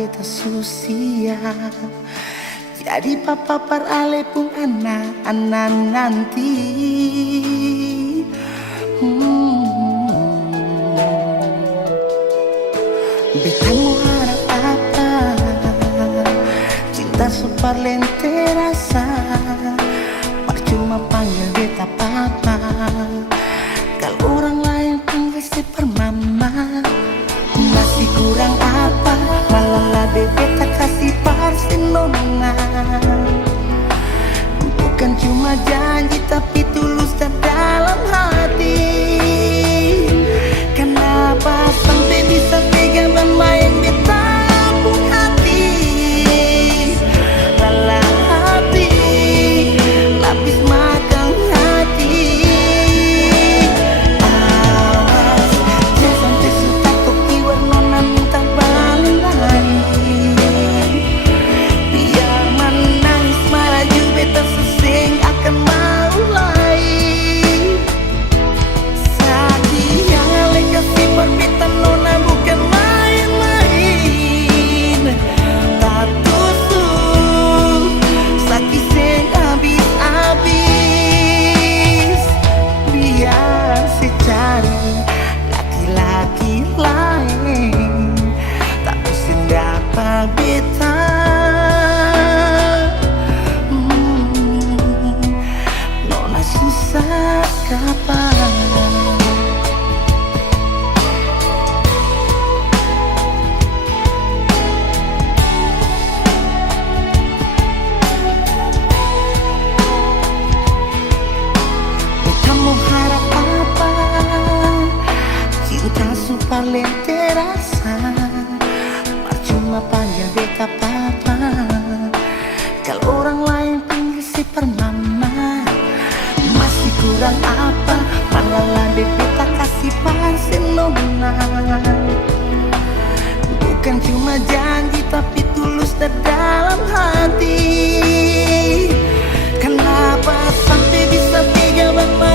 beta susia. Jadi papa par ale pun anak nanti. Beta mau harap apa? Cinta super lente rasa. Percuma panggil beta papa. Kalau orang lain panggil si per mama. Masih kurang apa? Malah beta kasih parsi nona. Bukan cuma janji tapi tulus dan dalam hati. Kenapa sampai bisa tega bermain di tabung hati? Lelah hati, lapis makan hati. Awas, jangan sampai suka kopi warna minta balik lagi. Biar menangis marah juga beta sesing akan mau lagi. Sakit yang kasih perbitan nona bukan main-main. Tak tusuk sakit sing habis-habis. Biar secari laki-laki lain tak bisa dapat beta. Nona susah kapan? Kamu harap apa? Cinta super lente rasa. Percuma panggil beta papa. Kalau orang lain panggil si per mama. Masih kurang apa? Malah beta kasih parsi nona. Bukan cuma janji tapi tulus dan dalam hati. Kenapa sampai bisa tega bermain